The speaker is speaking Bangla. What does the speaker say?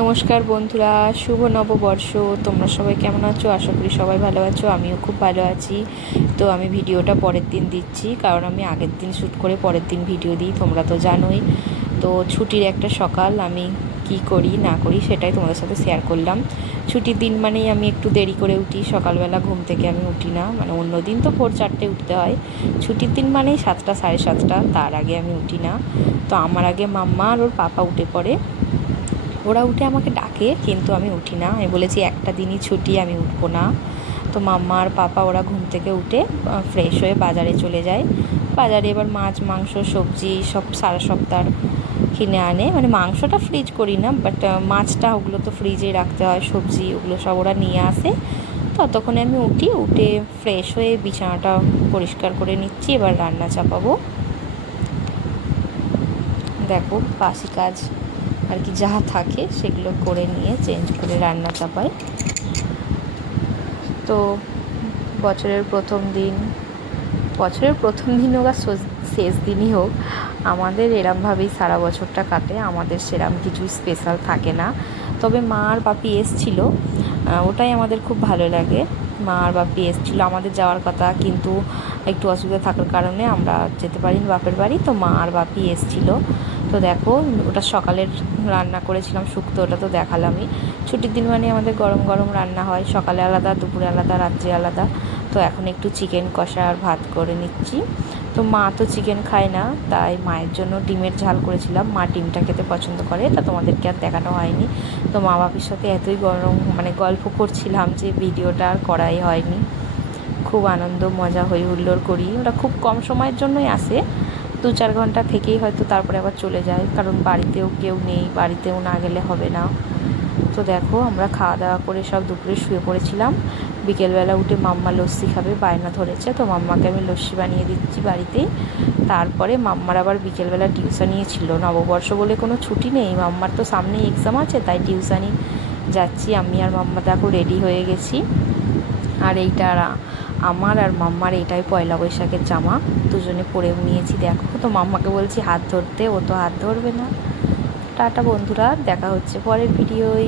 নমস্কার বন্ধুরা, শুভ নববর্ষ। তোমরা সবাই কেমন আছো? আশা করি সবাই ভালো আছো। আমিও খুব ভালো আছি। তো আমি ভিডিওটা পরের দিন দিচ্ছি, কারণ আমি আগের দিন শ্যুট করে পরের দিন ভিডিও দিই, তোমরা তো জানোই। তো ছুটির একটা সকাল আমি কি করি না করি সেটাই তোমাদের সাথে শেয়ার করলাম। ছুটির দিন মানেই আমি একটু দেরি করে উঠি, সকালবেলা ঘুম থেকে আমি উঠি না, মানে অন্য দিন তো ভোর 4টে উঠতে হয়, ছুটির দিন মানেই 7টা 7:30, তার আগে আমি উঠি না। তো আমার আগে মাম্মা আর ওর পাপা উঠে পড়ে। ওরা উঠে আমাকে ডাকে, কিন্তু আমি উঠি না। আমি বলেছি একটা দিনই ছুটি, আমি উঠবো না। তো মাম্মা আর পাপা ওরা ঘুম থেকে উঠে ফ্রেশ হয়ে বাজারে চলে যায়। বাজারে এবার মাছ মাংস সবজি সব সারা সপ্তাহ কিনে আনে, মানে মাংসটা ফ্রিজ করি না, বাট মাছটা ওগুলো তো ফ্রিজেই রাখতে হয়, সবজি ওগুলো সব ওরা নিয়ে আসে। ততক্ষণে আমি উঠে ফ্রেশ হয়ে বিছানাটা পরিষ্কার করে নিচ্ছি, এবার রান্না চাপাবো। দেখো বাসি কাজ আর কি যা থাকে সেগুলো করে নিয়ে চেঞ্জ করে রান্না চাপাই। তো বছরের প্রথম দিন, হোক আর শেষ দিনই হোক, আমাদের এরমভাবেই সারা বছরটা কাটে। আমাদের সেরম কিছু স্পেশাল থাকে না। তবে মা আর বাপি এসছিল, ওটাই আমাদের খুব ভালো লাগে। মা আর বাপি এসছিল, আমাদের যাওয়ার কথা, কিন্তু একটু অসুবিধা থাকার কারণে আমরা যেতে পারিনি বাপের বাড়ি। তো মা আর বাপি এসছিল। তো দেখো ওটা সকালের রান্না করেছিলাম শুক্তো, ওটা তো দেখালামই। ছুটির দিন মানে আমাদের গরম গরম রান্না হয়, সকালে আলাদা, দুপুরে আলাদা, রাত্রে আলাদা। তো এখন একটু চিকেন কষা আর ভাত করে নিচ্ছি। তো মা তো চিকেন খায় না, তাই মায়ের জন্য ডিমের ঝাল করেছিলাম। মা ডিমটা খেতে পছন্দ করে, তা তোমাদেরকে আর দেখানো হয়নি। তো মা বাপির সাথে এতই গল্প করছিলাম যে ভিডিওটা আর করাই হয়নি। খুব আনন্দ মজা হই হুল্লোড় করি। ওরা খুব কম সময়ের জন্যই আসে, 2-4 ঘন্টা থেকেই হয়তো তারপরে আবার চলে যায়, কারণ বাড়িতেও কেউ নেই, বাড়িতেও না গেলে হবে না। তো দেখো আমরা খাওয়া দাওয়া করে সব দুপুরে শুয়ে পড়েছিলাম। বিকেলবেলা উঠে মাম্মা লস্যি খাবে বায়না ধরেছে, তো মাম্মাকে আমি লস্যি বানিয়ে দিচ্ছি বাড়িতেই। তারপরে মাম্মার আবার বিকেলবেলা টিউশানই ছিল, নববর্ষ বলে কোনো ছুটি নেই, মাম্মার তো সামনেই এক্সাম আছে, তাই টিউশানই যাচ্ছি। আমি আর মাম্মা দেখো রেডি হয়ে গেছি। আর এইটা আমার আর মাম্মার এইটাই পয়লা বৈশাখের জামা, দুজনে পরেও নিয়েছি। দেখো তো মাম্মাকে বলছি হাত ধরতে, ও তো হাত ধরবে না। টাটা বন্ধুরা, দেখা হচ্ছে পরের ভিডিওয়।